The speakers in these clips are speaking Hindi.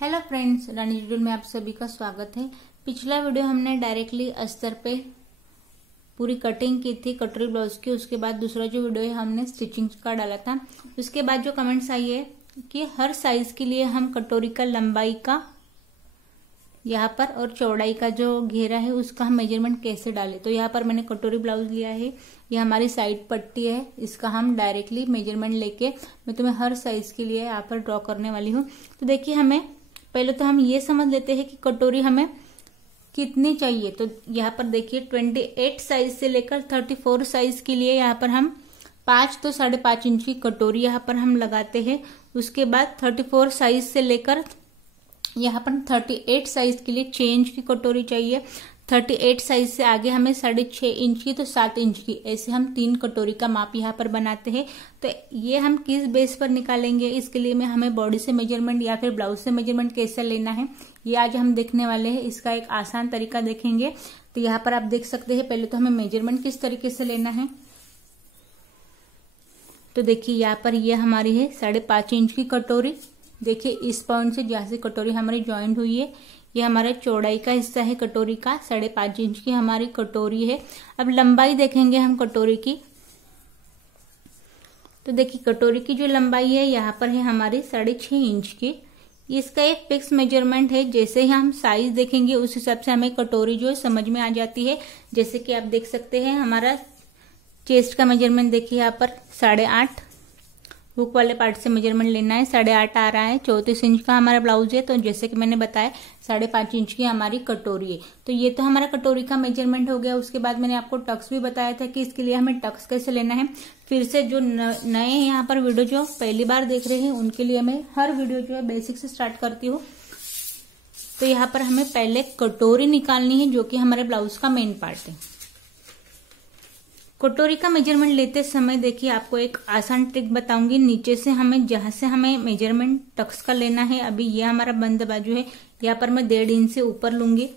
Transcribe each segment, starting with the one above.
हेलो फ्रेंड्स, रानी ट्यूटोरियल में आप सभी का स्वागत है। पिछला वीडियो हमने डायरेक्टली अस्तर पे पूरी कटिंग की थी कटोरी ब्लाउज की। उसके बाद दूसरा जो वीडियो है हमने स्टिचिंग का डाला था। उसके बाद जो कमेंट्स आई है कि हर साइज के लिए हम कटोरी का लंबाई का यहाँ पर और चौड़ाई का जो घेरा है उसका हम मेजरमेंट कैसे डालें। तो यहाँ पर मैंने कटोरी ब्लाउज लिया है, ये हमारी साइड पट्टी है, इसका हम डायरेक्टली मेजरमेंट लेके मैं तुम्हें हर साइज के लिए यहाँ पर ड्रॉ करने वाली हूँ। तो देखिए, हमें पहले तो हम ये समझ लेते हैं कि कटोरी हमें कितनी चाहिए। तो यहाँ पर देखिए 28 साइज से लेकर 34 साइज के लिए यहाँ पर हम 5 तो 5.5 इंच की कटोरी यहाँ पर हम लगाते हैं। उसके बाद 34 साइज से लेकर यहाँ पर 38 साइज के लिए 6 इंच की कटोरी चाहिए। 38 साइज से आगे हमें 6.5 इंच की तो 7 इंच की, ऐसे हम 3 कटोरी का माप यहाँ पर बनाते हैं। तो ये हम किस बेस पर निकालेंगे, इसके लिए में हमें बॉडी से मेजरमेंट या फिर ब्लाउज से मेजरमेंट कैसे लेना है ये आज हम देखने वाले हैं। इसका एक आसान तरीका देखेंगे। तो यहाँ पर आप देख सकते हैं, पहले तो हमें मेजरमेंट किस तरीके से लेना है। तो देखिए यहाँ पर ये हमारी है 5.5 इंच की कटोरी। देखिए इस पॉइंट से जहाँ से कटोरी हमारी ज्वाइंट हुई है ये हमारा चौड़ाई का हिस्सा है कटोरी का। 5.5 इंच की हमारी कटोरी है। अब लंबाई देखेंगे हम कटोरी की। तो देखिए कटोरी की जो लंबाई है यहाँ पर है हमारी 6.5 इंच की। इसका एक फिक्स मेजरमेंट है, जैसे ही हम साइज देखेंगे उस हिसाब से हमें कटोरी जो है समझ में आ जाती है। जैसे कि आप देख सकते हैं हमारा चेस्ट का मेजरमेंट देखिए यहाँ पर 8.5, हुक वाले पार्ट से मेजरमेंट लेना है, 8.5 आ रहा है। 34 इंच का हमारा ब्लाउज है, तो जैसे कि मैंने बताया 5.5 इंच की हमारी कटोरी है। तो ये तो हमारा कटोरी का मेजरमेंट हो गया। उसके बाद मैंने आपको टक्स भी बताया था कि इसके लिए हमें टक्स कैसे लेना है। फिर से जो नए यहाँ पर वीडियो जो पहली बार देख रहे हैं उनके लिए मैं हर वीडियो जो है बेसिक से स्टार्ट करती हूँ। तो यहाँ पर हमें पहले कटोरी निकालनी है जो कि हमारे ब्लाउज का मेन पार्ट है। कटोरी का मेजरमेंट लेते समय देखिए आपको एक आसान ट्रिक बताऊंगी। नीचे से हमें जहां से हमें मेजरमेंट टक्स का लेना है, अभी ये हमारा बंद बाजू है, यहाँ पर मैं 1.5 इंच से ऊपर लूंगी।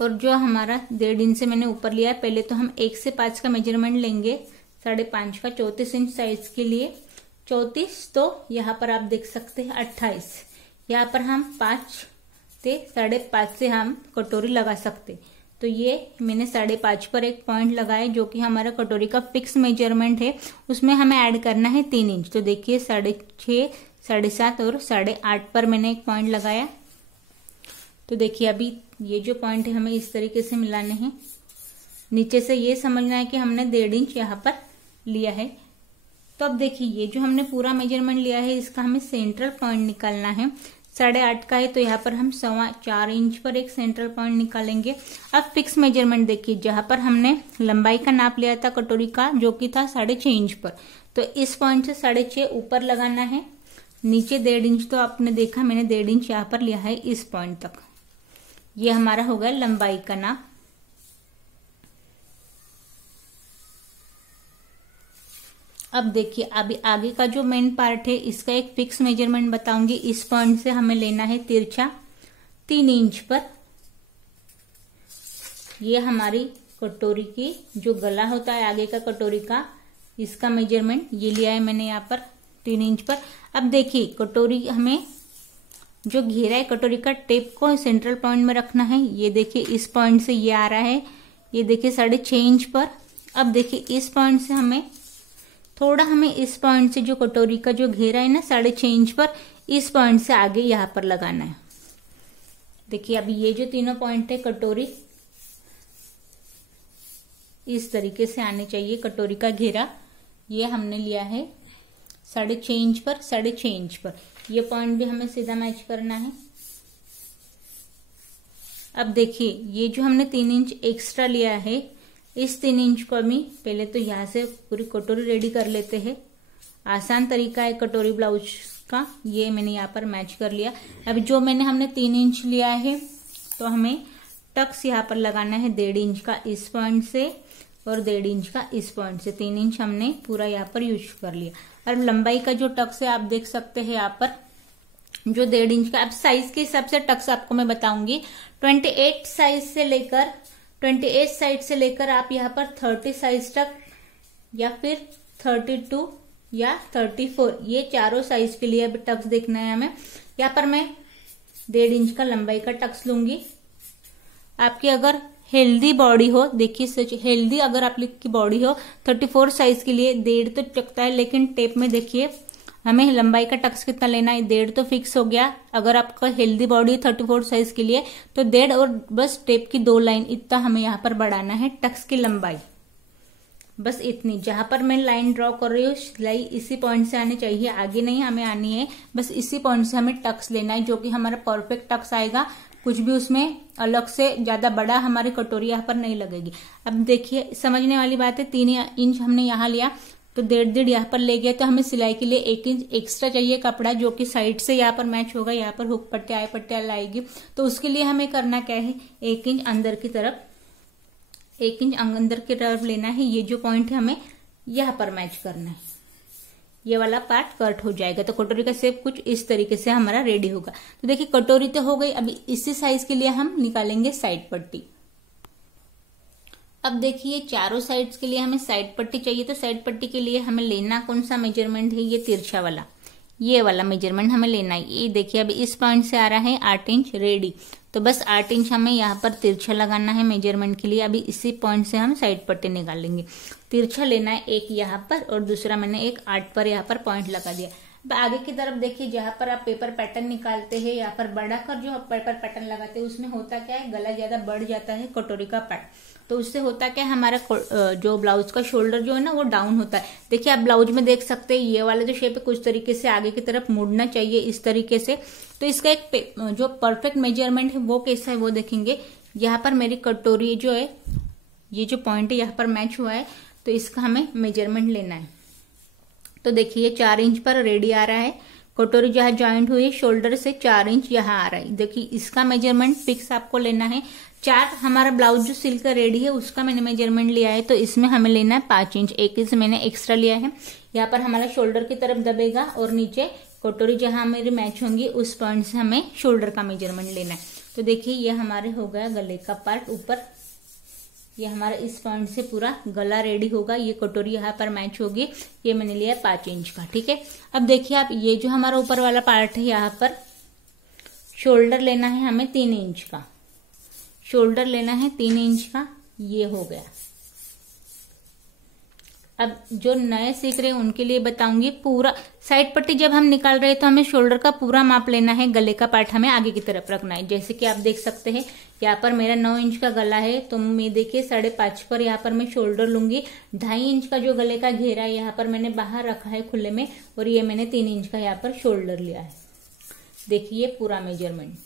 और जो हमारा 1.5 इंच से मैंने ऊपर लिया है, पहले तो हम 1 से 5 का मेजरमेंट लेंगे 5.5 का 34 इंच साइज के लिए। 34 तो यहाँ पर आप देख सकते हैं 28, यहाँ पर हम 5 से 5.5 से हम कटोरी लगा सकते। तो ये मैंने 5.5 पर एक पॉइंट लगाया जो कि हमारा कटोरी का फिक्स मेजरमेंट है। उसमें हमें ऐड करना है 3 इंच। तो देखिए 6.5, 7.5 और 8.5 पर मैंने एक पॉइंट लगाया। तो देखिए अभी ये जो पॉइंट है हमें इस तरीके से मिलाने हैं। नीचे से ये समझना है कि हमने 1.5 इंच यहाँ पर लिया है। तो अब देखिए ये जो हमने पूरा मेजरमेंट लिया है इसका हमें सेंट्रल पॉइंट निकालना है। 8.5 का है तो यहाँ पर हम 4.25 इंच पर एक सेंट्रल पॉइंट निकालेंगे। अब फिक्स मेजरमेंट देखिए, जहां पर हमने लंबाई का नाप लिया था कटोरी का जो कि था 6.5 इंच पर, तो इस पॉइंट से 6.5 ऊपर लगाना है। नीचे 1.5 इंच तो आपने देखा मैंने 1.5 इंच यहाँ पर लिया है इस पॉइंट तक। ये हमारा हो गया लंबाई का नाप। अब देखिए अभी आगे का जो मेन पार्ट है इसका एक फिक्स मेजरमेंट बताऊंगी। इस पॉइंट से हमें लेना है तिरछा 3 इंच पर। ये हमारी कटोरी की जो गला होता है आगे का कटोरी का, इसका मेजरमेंट ये लिया है मैंने यहाँ पर 3 इंच पर। अब देखिए कटोरी हमें जो घेरा है कटोरी का टेप को सेंट्रल पॉइंट में रखना है। ये देखिए इस पॉइंट से ये आ रहा है, ये देखिए 6.5 इंच पर। अब देखिए इस पॉइंट से हमें इस पॉइंट से जो कटोरी का जो घेरा है ना 6.5 इंच पर, इस पॉइंट से आगे यहाँ पर लगाना है। देखिए अभी ये जो तीनों पॉइंट है कटोरी इस तरीके से आने चाहिए। कटोरी का घेरा ये हमने लिया है 6.5 इंच पर, 6.5 इंच पर। ये पॉइंट भी हमें सीधा मैच करना है। अब देखिए ये जो हमने 3 इंच एक्स्ट्रा लिया है, इस 3 इंच को हम पहले तो यहाँ से पूरी कटोरी रेडी कर लेते हैं। आसान तरीका है कटोरी ब्लाउज का। ये मैंने यहाँ पर मैच कर लिया। अब जो हमने 3 इंच लिया है तो हमें टक्स यहाँ पर लगाना है 1.5 इंच का इस पॉइंट से और 1.5 इंच का इस पॉइंट से। 3 इंच हमने पूरा यहाँ पर यूज कर लिया। और लंबाई का जो टक्स है आप देख सकते हैं यहाँ पर जो 1.5 इंच का। अब साइज के हिसाब से टक्स आपको मैं बताऊंगी। 28 साइज से लेकर 28 साइज से लेकर आप यहाँ पर 30 साइज तक या फिर 32 या 34, ये चारों साइज के लिए अभी टक्स देखना है हमें। यहाँ पर मैं 1.5 इंच का लंबाई का टक्स लूंगी। आपकी अगर हेल्दी बॉडी हो, देखिए सच हेल्दी अगर आपकी बॉडी हो 34 साइज के लिए 1.5 तो चकता है, लेकिन टेप में देखिए हमें लंबाई का टक्स कितना लेना है, 1.5 तो फिक्स हो गया। अगर आपका हेल्दी बॉडी 34 साइज के लिए तो 1.5 और बस टेप की 2 लाइन इतना हमें यहाँ पर बढ़ाना है टक्स की लंबाई, बस इतनी। जहां पर मैं लाइन ड्रॉ कर रही हूँ सिलाई इसी पॉइंट से आनी चाहिए, आगे नहीं हमें आनी है, बस इसी पॉइंट से हमें टक्स लेना है, जो कि हमारा परफेक्ट टक्स आएगा। कुछ भी उसमें अलग से ज्यादा बड़ा हमारी कटोरी यहाँ पर नहीं लगेगी। अब देखिए समझने वाली बात है, 3 इंच हमने यहाँ लिया तो 1.5 यहाँ पर ले गया, तो हमें सिलाई के लिए 1 इंच एक्स्ट्रा चाहिए कपड़ा, जो कि साइड से यहाँ पर मैच होगा। यहाँ पर हुक पट्टे आए पट्टे आएगी, तो उसके लिए हमें करना क्या है, 1 इंच अंदर की तरफ, 1 इंच अंदर की तरफ लेना है। ये जो पॉइंट है हमें यहाँ पर मैच करना है, ये वाला पार्ट कट हो जाएगा। तो कटोरी का शेप कुछ इस तरीके से हमारा रेडी होगा। तो देखिए कटोरी तो हो गई। अभी इसी साइज के लिए हम निकालेंगे साइड पट्टी। अब देखिए चारों साइड्स के लिए हमें साइड पट्टी चाहिए, तो साइड पट्टी के लिए हमें लेना कौन सा मेजरमेंट है, ये तिरछा वाला, ये वाला मेजरमेंट हमें लेना है। ये देखिए अभी इस पॉइंट से आ रहा है 8 इंच रेडी, तो बस 8 इंच हमें यहाँ पर तिरछा लगाना है मेजरमेंट के लिए। अभी इसी पॉइंट से हम साइड पट्टी निकालेंगे। तिरछा लेना है एक यहाँ पर और दूसरा मैंने एक 8 पर यहाँ पर पॉइंट लगा दिया। अब आगे की तरफ देखिए, जहां पर आप पेपर पैटर्न निकालते हैं, यहाँ पर बढ़ाकर जो आप पेपर पैटर्न लगाते हैं उसमें होता क्या है, गला ज्यादा बढ़ जाता है कटोरी का पार्ट, तो उससे होता क्या है हमारा जो ब्लाउज का शोल्डर जो है ना वो डाउन होता है। देखिए आप ब्लाउज में देख सकते हैं ये वाला जो शेप है कुछ तरीके से आगे की तरफ मुड़ना चाहिए इस तरीके से। तो इसका एक जो परफेक्ट मेजरमेंट है वो कैसा है वो देखेंगे। यहाँ पर मेरी कटोरी जो है, ये जो पॉइंट है यहाँ पर मैच हुआ है, तो इसका हमें मेजरमेंट लेना है। तो देखिए 4 इंच पर रेडी आ रहा है, कटोरी जहां ज्वाइंट हुई है शोल्डर से 4 इंच यहाँ आ रहा है। देखिए इसका मेजरमेंट फिक्स आपको लेना है। 4 हमारा ब्लाउज जो सिल का रेडी है उसका मैंने मेजरमेंट लिया है, तो इसमें हमें लेना है 5 इंच, 1 इंच मैंने एक्स्ट्रा लिया है। यहाँ पर हमारा शोल्डर की तरफ दबेगा और नीचे कटोरी जहां मेरी मैच होंगी उस पॉइंट से हमें शोल्डर का मेजरमेंट लेना है। तो देखिए ये हमारे हो गया गले का पार्ट ऊपर, ये हमारा इस पॉइंट से पूरा गला रेडी होगा। ये कटोरी यहाँ पर मैच होगी, ये मैंने लिया 5 इंच का, ठीक है। अब देखिए आप ये जो हमारा ऊपर वाला पार्ट है यहाँ पर शोल्डर लेना है हमें 3 इंच का, शोल्डर लेना है 3 इंच का, ये हो गया। अब जो नए सीख रहे हैं उनके लिए बताऊंगी, पूरा साइड पट्टी जब हम निकाल रहे हैं तो हमें शोल्डर का पूरा माप लेना है, गले का पार्ट हमें आगे की तरफ रखना है। जैसे कि आप देख सकते हैं यहाँ पर मेरा 9 इंच का गला है, तो मैं देखिए 5.5 पर यहाँ पर मैं शोल्डर लूंगी। 2.5 इंच का जो गले का घेरा है यहाँ पर मैंने बाहर रखा है खुले में, और ये मैंने 3 इंच का यहाँ पर शोल्डर लिया है। देखिए पूरा मेजरमेंट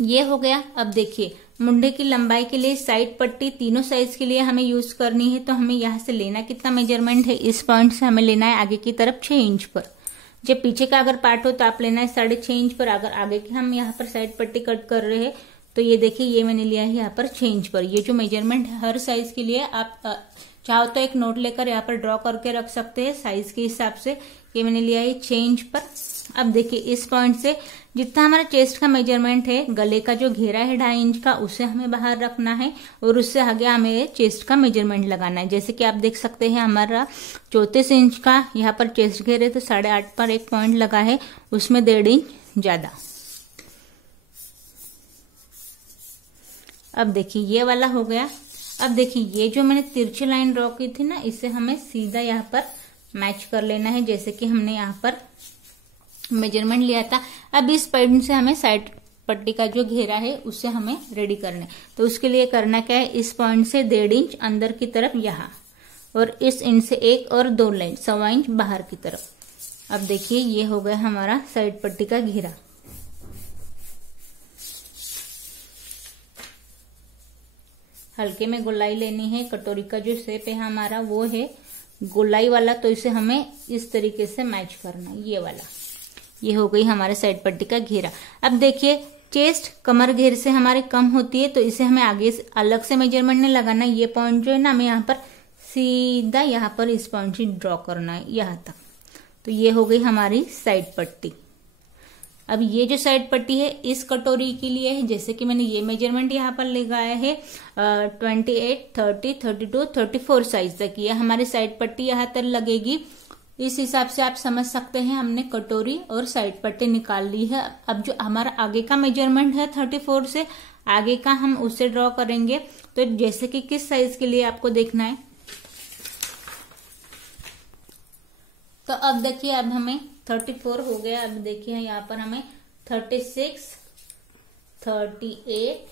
ये हो गया। अब देखिए मुंडे की लंबाई के लिए साइड पट्टी तीनों साइज के लिए हमें यूज करनी है, तो हमें यहाँ से लेना कितना मेजरमेंट है, इस पॉइंट से हमें लेना है आगे की तरफ 6 इंच पर। जब पीछे का अगर पार्ट हो तो आप लेना है 6.5 इंच पर। अगर आगे की हम यहाँ पर साइड पट्टी कट कर रहे हैं तो ये देखिए ये मैंने लिया है यहाँ पर 6 इंच पर। ये जो मेजरमेंट है हर साइज के लिए आप चाहो तो एक नोट लेकर यहाँ पर ड्रॉ करके रख सकते हैं साइज के हिसाब से। ये मैंने लिया है 6 इंच पर। अब देखिए इस पॉइंट से जितना हमारा चेस्ट का मेजरमेंट है, गले का जो घेरा है 2.5 इंच का, उसे हमें बाहर रखना है और उससे आगे हमें चेस्ट का मेजरमेंट लगाना है। जैसे कि आप देख सकते हैं हमारा 34 इंच का यहाँ पर चेस्ट घेरे, तो 8.5 पर एक पॉइंट लगा है, उसमें 1.5 इंच ज्यादा। अब देखिए ये वाला हो गया। अब देखिए ये जो मैंने तिरछी लाइन ड्रॉ की थी ना, इसे हमें सीधा यहाँ पर मैच कर लेना है, जैसे कि हमने यहाँ पर मेजरमेंट लिया था। अब इस पॉइंट से हमें साइड पट्टी का जो घेरा है उसे हमें रेडी करना है। तो उसके लिए करना क्या है, इस पॉइंट से 1.5 इंच अंदर की तरफ यहाँ, और इस इंच से 1 और 2 लाइन 1.25 इंच बाहर की तरफ। अब देखिए ये हो गया हमारा साइड पट्टी का घेरा। हल्के में गोलाई लेनी है। कटोरी का जो शेप है हमारा वो है गोलाई वाला, तो इसे हमें इस तरीके से मैच करना है, ये वाला। ये हो गई हमारे साइड पट्टी का घेरा। अब देखिए चेस्ट कमर घेर से हमारे कम होती है, तो इसे हमें आगे से अलग से मेजरमेंट नहीं लगाना। ये पॉइंट जो है ना हमें यहाँ पर सीधा यहाँ पर इस पॉइंट से ड्रॉ करना है यहाँ तक। तो ये हो गई हमारी साइड पट्टी। अब ये जो साइड पट्टी है इस कटोरी के लिए है, जैसे कि मैंने ये मेजरमेंट यहाँ पर लगाया है 28, 30, 32, 34 साइज तक, ये हमारी साइड पट्टी यहाँ तक लगेगी। इस हिसाब से आप समझ सकते हैं हमने कटोरी और साइड पट्टी निकाल ली है। अब जो हमारा आगे का मेजरमेंट है 34 से आगे का हम उसे ड्रॉ करेंगे। तो जैसे कि किस साइज के लिए आपको देखना है, तो अब देखिए अब हमें 34 हो गया। अब देखिए यहाँ पर हमें 36, 38,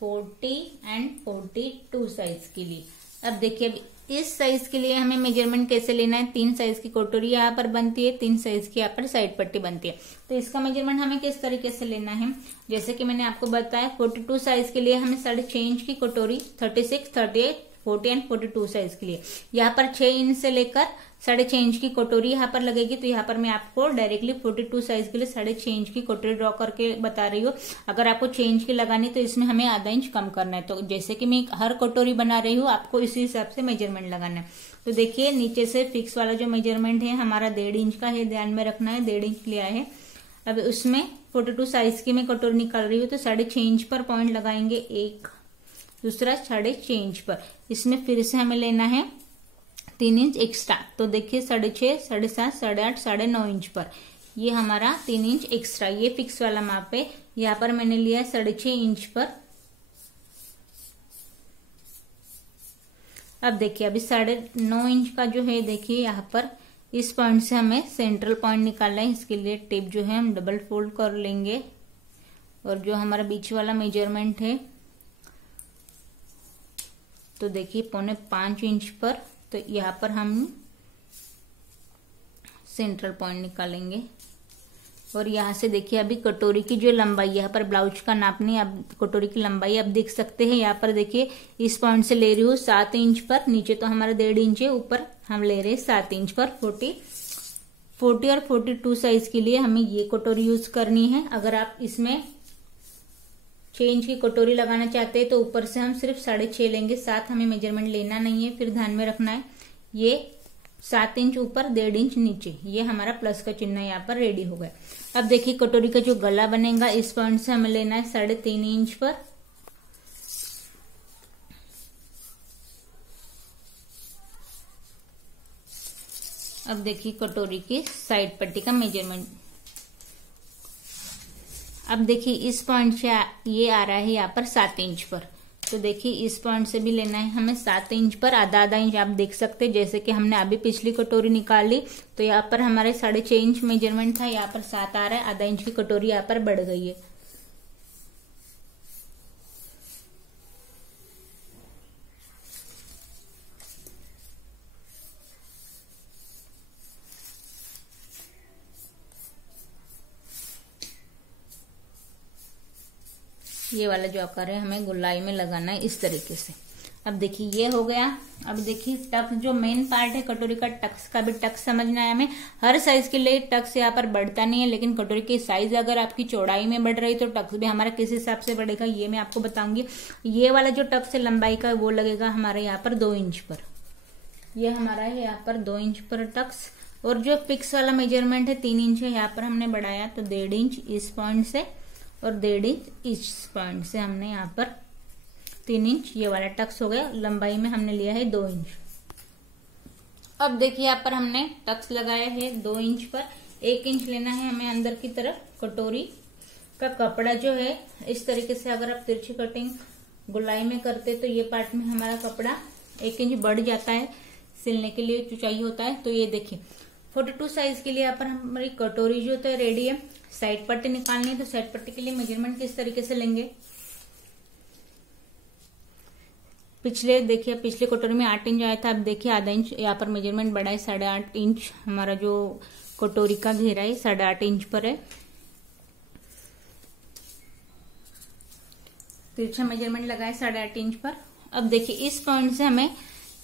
40 एंड 42 साइज के लिए। अब देखिए अब इस साइज के लिए हमें मेजरमेंट कैसे लेना है। 3 साइज की कटोरी यहाँ पर बनती है, 3 साइज की यहाँ पर साइड पट्टी बनती है। तो इसका मेजरमेंट हमें किस तरीके से लेना है, जैसे कि मैंने आपको बताया 42 साइज के लिए हमें 6.5 इंच की कटोरी, 36, 38, 40 एंड 42 साइज के लिए यहाँ पर 6 इंच से लेकर 6.5 इंच की कटोरी यहाँ पर लगेगी। तो यहाँ पर मैं आपको डायरेक्टली 42 साइज के लिए 6.5 इंच की कटोरी ड्रॉ करके बता रही हूँ। अगर आपको 6 इंच की लगानी तो इसमें हमें आधा इंच कम करना है। तो जैसे कि मैं हर कटोरी बना रही हूँ, आपको इसी हिसाब से मेजरमेंट लगाना है। तो देखिए नीचे से फिक्स वाला जो मेजरमेंट है हमारा 1.5 इंच का है, ध्यान में रखना है, 1.5 इंच लिया है। अब उसमें 42 साइज की मैं कटोरी निकाल रही हूँ, तो 6.5 इंच पर पॉइंट लगाएंगे, एक, दूसरा 6.5 इंच पर। इसमें फिर से हमें लेना है 3 इंच एक्स्ट्रा। तो देखिए 6.5, 7.5, 8.5, 9.5 इंच पर ये हमारा 3 इंच एक्स्ट्रा, ये फिक्स वाला माप है। यहाँ पर मैंने लिया 6.5 इंच पर। अब देखिए अभी 9.5 इंच का जो है, देखिए यहाँ पर इस पॉइंट से हमें सेंट्रल पॉइंट निकालना है। इसके लिए टेप जो है हम डबल फोल्ड कर लेंगे और जो हमारा बीच वाला मेजरमेंट है, तो देखिए 4.25 इंच पर, तो यहाँ पर हम सेंट्रल पॉइंट निकालेंगे। और यहाँ से देखिए अभी कटोरी की जो लंबाई, यहाँ पर ब्लाउज का नाप नहीं, अब कटोरी की लंबाई आप देख सकते हैं। यहाँ पर देखिए इस पॉइंट से ले रही हूँ 7 इंच पर, नीचे तो हमारा 1.5 इंच है, ऊपर हम ले रहे हैं 7 इंच पर। 40 और 42 साइज के लिए हमें ये कटोरी यूज करनी है। अगर आप इसमें 6 इंच की कटोरी लगाना चाहते हैं तो ऊपर से हम सिर्फ 6.5 लेंगे, 7 हमें मेजरमेंट लेना नहीं है। फिर ध्यान में रखना है ये 7 इंच ऊपर, 1.5 इंच नीचे, ये हमारा प्लस का चिन्ह यहाँ पर रेडी हो गया। अब देखिए कटोरी का जो गला बनेगा इस पॉइंट से हमें लेना है 3.5 इंच पर। अब देखिए कटोरी की साइड पट्टी का मेजरमेंट, अब देखिए इस पॉइंट से ये आ रहा है यहाँ पर 7 इंच पर। तो देखिए इस पॉइंट से भी लेना है हमें 7 इंच पर, आधा इंच आप देख सकते हैं। जैसे कि हमने अभी पिछली कटोरी निकाली तो यहाँ पर हमारे 6.5 इंच मेजरमेंट था, यहाँ पर 7 आ रहा है, आधा इंच की कटोरी यहाँ पर बढ़ गई है। ये वाला जो आकार है हमें गोलाई में लगाना है इस तरीके से। अब देखिए ये हो गया। अब देखिए टक्स जो मेन पार्ट है कटोरी का, टक्स का भी टक्स समझना है हमें। हर साइज के लिए टक्स यहाँ पर बढ़ता नहीं है, लेकिन कटोरी की साइज अगर आपकी चौड़ाई में बढ़ रही तो टक्स भी हमारा किस हिसाब से बढ़ेगा ये मैं आपको बताऊंगी। ये वाला जो टक्स है लंबाई का वो लगेगा हमारे यहाँ पर 2 इंच पर, ये हमारा है यहाँ पर 2 इंच पर टक्स। और जो फिक्स वाला मेजरमेंट है 3 इंच है, यहाँ पर हमने बढ़ाया तो 1.5 इंच इस पॉइंट से और 1.5 इंच इस पॉइंट से हमने यहाँ पर 3 इंच ये वाला टक्स हो गया। लंबाई में हमने लिया है 2 इंच। अब देखिए यहाँ पर हमने टक्स लगाया है 2 इंच पर। 1 इंच लेना है हमें अंदर की तरफ। कटोरी का कपड़ा जो है इस तरीके से अगर आप तिरछी कटिंग गोलाई में करते तो ये पार्ट में हमारा कपड़ा 1 इंच बढ़ जाता है, सिलने के लिए जो चाहिए होता है। तो ये देखिए 42 साइज के लिए यहाँ पर हमारी कटोरी जो है रेडी है। साइड पट्टी निकालनी है, तो साइड पट्टी के लिए मेजरमेंट किस तरीके से लेंगे। पिछले देखिए पिछले कटोरी में 8 इंच आया था, अब देखिए आधा इंच यहाँ पर मेजरमेंट बढ़ा है, 8.5 इंच हमारा जो कटोरी का घेरा है 8.5 इंच पर है। तिरछा मेजरमेंट लगाए 8.5 इंच पर। अब देखिए इस पॉइंट से हमें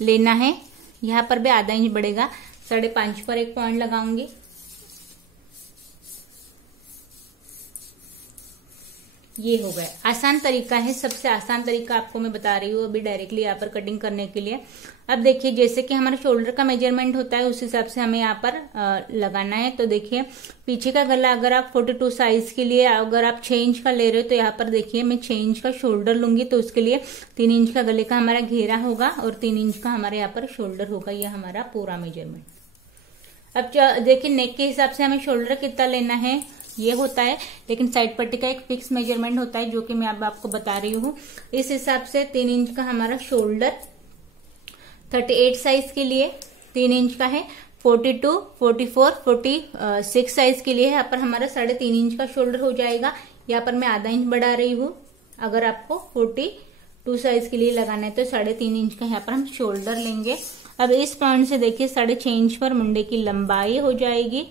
लेना है, यहाँ पर भी आधा इंच बढ़ेगा, 5.5 पर एक पॉइंट लगाऊंगी। ये हो गया। आसान तरीका है, सबसे आसान तरीका आपको मैं बता रही हूँ अभी डायरेक्टली यहाँ पर कटिंग करने के लिए। अब देखिए जैसे कि हमारा शोल्डर का मेजरमेंट होता है उस हिसाब से हमें यहाँ पर लगाना है। तो देखिए पीछे का गला अगर आप 42 साइज के लिए अगर आप 6 इंच का ले रहे हो तो यहाँ पर देखिए मैं 6 इंच का शोल्डर लूंगी, तो उसके लिए 3 इंच का गले का हमारा घेरा होगा और 3 इंच का हमारे यहाँ पर शोल्डर होगा। ये हमारा पूरा मेजरमेंट। अब देखिए नेक के हिसाब से हमें शोल्डर कितना लेना है ये होता है, लेकिन साइड पट्टी का एक फिक्स मेजरमेंट होता है जो कि मैं अब आपको बता रही हूँ। इस हिसाब से 3 इंच का हमारा शोल्डर 38 साइज के लिए 3 इंच का है, 42, 44, 46 साइज के लिए यहाँ पर हमारा 3.5 इंच का शोल्डर हो जाएगा। यहाँ पर मैं आधा इंच बढ़ा रही हूँ। अगर आपको 42 साइज के लिए लगाना है तो 3.5 इंच का यहाँ पर हम शोल्डर लेंगे। अब इस पॉइंट से देखिए 6.5 इंच पर मुंडे की लंबाई हो जाएगी।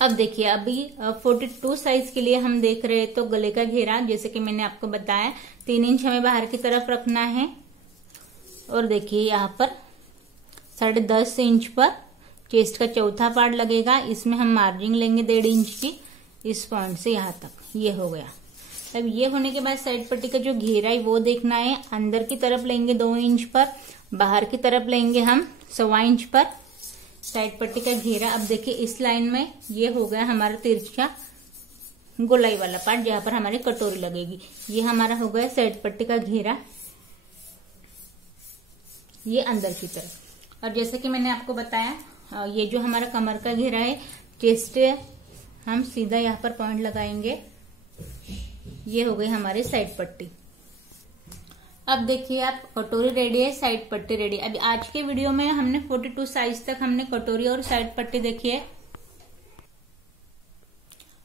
अब देखिए अभी 42 साइज के लिए हम देख रहे हैं तो गले का घेरा जैसे कि मैंने आपको बताया 3 इंच हमें बाहर की तरफ रखना है। और देखिए यहाँ पर 10.5 इंच पर चेस्ट का चौथा पार्ट लगेगा, इसमें हम मार्जिन लेंगे 1.5 इंच की, इस पॉइंट से यहाँ तक। ये हो गया। अब ये होने के बाद साइड पट्टी का जो घेरा है वो देखना है। अंदर की तरफ लेंगे 2 इंच पर, बाहर की तरफ लेंगे हम 1.25 इंच पर साइड पट्टी का घेरा। अब देखिए इस लाइन में ये हो गया हमारा तिरछा गोलाई वाला पार्ट जहां पर हमारी कटोरी लगेगी। ये हमारा हो गया साइड पट्टी का घेरा, ये अंदर की तरफ। और जैसे कि मैंने आपको बताया ये जो हमारा कमर का घेरा है, चेस्ट हम सीधा यहाँ पर पॉइंट लगाएंगे। ये हो गई हमारी साइड पट्टी। अब देखिए आप कटोरी रेडी है, साइड पट्टी रेडी। अभी आज के वीडियो में हमने 42 साइज तक हमने कटोरी और साइड पट्टी देखी है।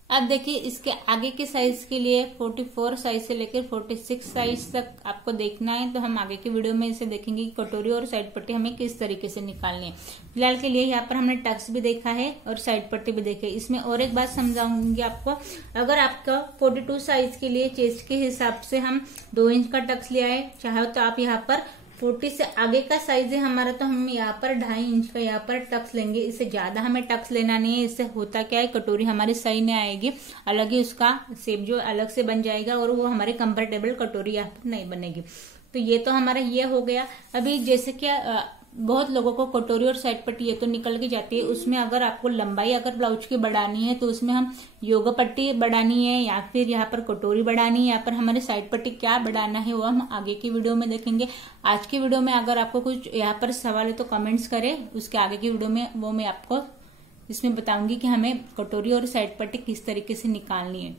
अब देखिए इसके आगे के साइज के लिए 44 साइज से लेकर 46 साइज तक आपको देखना है, तो हम आगे की वीडियो में इसे देखेंगे कि कटोरी और साइड पट्टी हमें किस तरीके से निकालनी है। फिलहाल के लिए यहाँ पर हमने टक्स भी देखा है और साइड पट्टी भी देखी है। इसमें और एक बात समझाऊंगी आपको, अगर आपका 42 साइज के लिए चेस्ट के हिसाब से हम 2 इंच का टक्स लिया है, चाहे तो आप यहाँ पर 40 से आगे का साइज है हमारा, तो हम यहाँ पर 2.5 इंच का यहाँ पर टक्स लेंगे। इससे ज्यादा हमें टक्स लेना नहीं है। इससे होता क्या है, कटोरी हमारी सही नहीं आएगी, अलग ही उसका शेप जो अलग से बन जाएगा और वो हमारे कंफर्टेबल कटोरी यहाँ पर नहीं बनेगी। तो ये तो हमारा ये हो गया। अभी जैसे कि बहुत लोगों को कटोरी और साइड पट्टी ये तो निकल के जाती है, उसमें अगर आपको लंबाई अगर ब्लाउज की बढ़ानी है तो उसमें हम योगा पट्टी बढ़ानी है या फिर यहाँ पर कटोरी बढ़ानी है, यहाँ पर हमारे साइड पट्टी क्या बढ़ाना है वो हम आगे की वीडियो में देखेंगे। आज की वीडियो में अगर आपको कुछ यहाँ पर सवाल है तो कमेंट्स करें, उसके आगे की वीडियो में वो मैं आपको इसमें बताऊंगी कि हमें कटोरी और साइड पट्टी किस तरीके से निकालनी है।